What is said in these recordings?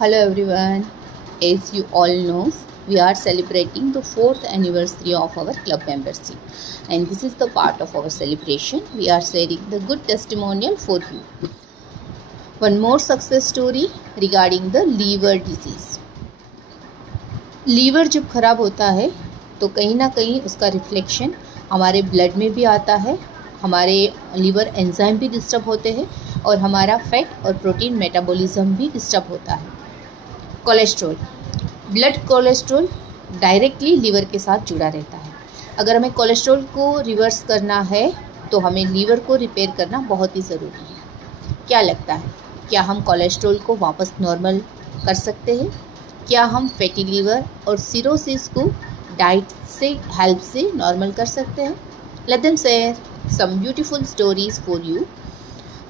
Hello everyone. As you all know, we are celebrating the 4th anniversary of our club membership, and this is the part of our celebration. We are sharing the good testimonial for you. One more success story regarding the liver disease. Liver जब खराब होता है तो कहीं ना कहीं उसका reflection हमारे ब्लड में भी आता है, हमारे लीवर एंजाइम भी डिस्टर्ब होते हैं और हमारा फैट और प्रोटीन मेटाबॉलिज्म भी डिस्टर्ब होता है। Cholesterol, blood cholesterol directly liver के साथ जुड़ा रहता है। अगर हमें कोलेस्ट्रॉल को रिवर्स करना है तो हमें लीवर को रिपेयर करना बहुत ही ज़रूरी है। क्या लगता है, क्या हम कोलेस्ट्रॉल को वापस नॉर्मल कर सकते हैं? क्या हम फैटी लीवर और सिरोसिस को डाइट से हेल्प से नॉर्मल कर सकते हैं? Let them share some beautiful stories for you.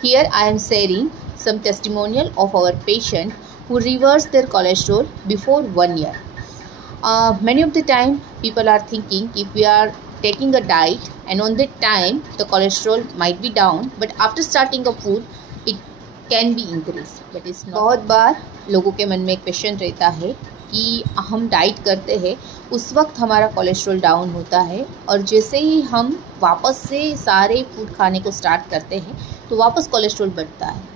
Here I am sharing some testimonial of our patient who reversed their cholesterol before 1 year. Many of the time people are thinking if we are taking a diet and on that time the cholesterol might be down, but after starting a food it can be increased, but it's not. बहुत बार लोगों के मन में एक question रहता है कि हम डाइट करते हैं उस वक्त हमारा कोलेस्ट्रॉल डाउन होता है और जैसे ही हम वापस से सारे फूड खाने को स्टार्ट करते हैं तो वापस कोलेस्ट्रॉल बढ़ता है।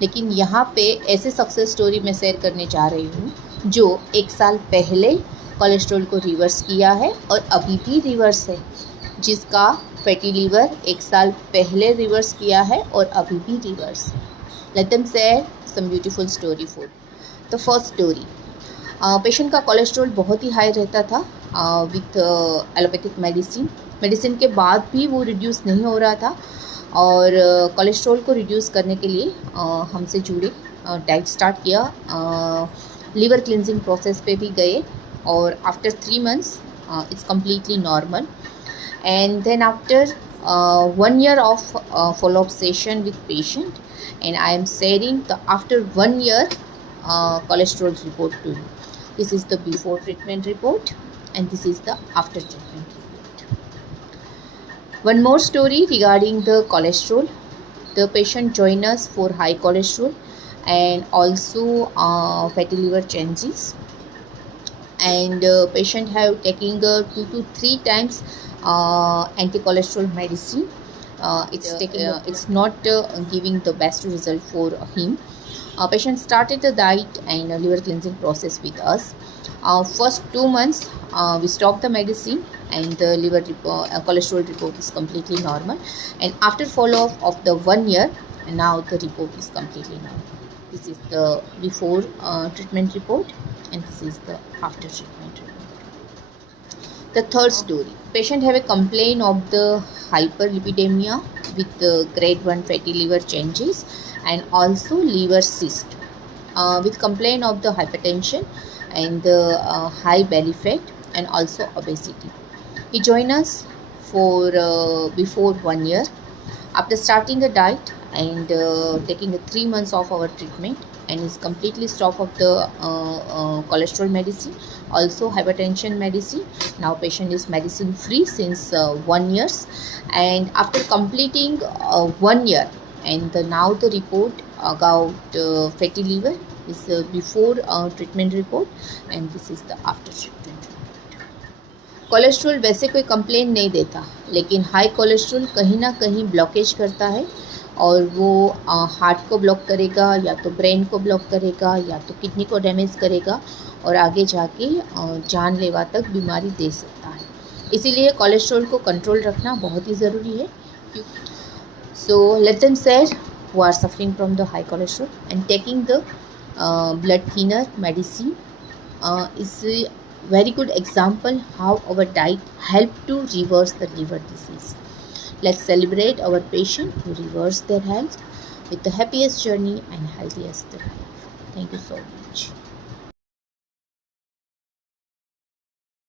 लेकिन यहाँ पे ऐसे सक्सेस स्टोरी मैं शेयर करने जा रही हूँ जो 1 साल पहले कोलेस्ट्रॉल को रिवर्स किया है और अभी भी रिवर्स है, जिसका फैटी लीवर 1 साल पहले रिवर्स किया है और अभी भी रिवर्स है। Let them share some beautiful story for the first story. Patient का कोलेस्ट्रॉल बहुत ही हाई रहता था विथ एलोपैथिक मेडिसिन के बाद भी वो रिड्यूस नहीं हो रहा था और कोलेस्ट्रॉल को रिड्यूस करने के लिए हमसे जुड़े, डाइट स्टार्ट किया, लीवर क्लिनजिंग प्रोसेस पे भी गए और after 3 months it's completely normal. And then after 1 year of follow-up session with patient, and I am sharing the after 1 year cholesterol report to you. This is the before treatment report and this is the after treatment report. One more story regarding the cholesterol. The patient joined us for high cholesterol and also fatty liver changes, and patient have taking 2 to 3 times anti-cholesterol medicine. It's not giving the best result for him. Patient started the diet and liver cleansing process with us. First 2 months we stopped the medicine and the liver cholesterol report is completely normal, and after follow-up of the 1 year now the report is completely normal. This is the before treatment report and this is the after treatment report. The third story, patient have a complaint of the hyperlipidemia with grade 1 fatty liver changes and also liver cyst with complaint of the hypertension and the high belly fat and also obesity. He joined us for before 1 year. After starting a diet and taking 3 months of our treatment and is completely stopped of the cholesterol medicine, also hypertension medicine. Now patient is medicine free since 1 year, and after completing 1 year and now the report about fatty liver is before treatment report and this is the after treatment report. Cholesterol वैसे कोई complain नहीं देता, लेकिन high cholesterol कहीं ना कहीं blockage करता है और वो हार्ट को ब्लॉक करेगा या तो ब्रेन को ब्लॉक करेगा या तो किडनी को डैमेज करेगा और आगे जाके जानलेवा तक बीमारी दे सकता है। इसीलिए कोलेस्ट्रॉल को कंट्रोल रखना बहुत ही ज़रूरी है। So let them say who are suffering from the high cholesterol and taking the blood thinner medicine is a very good example how our diet help to reverse the liver disease. Let's celebrate our patient who reverse their health with the happiest journey and healthiest life. Thank you so much.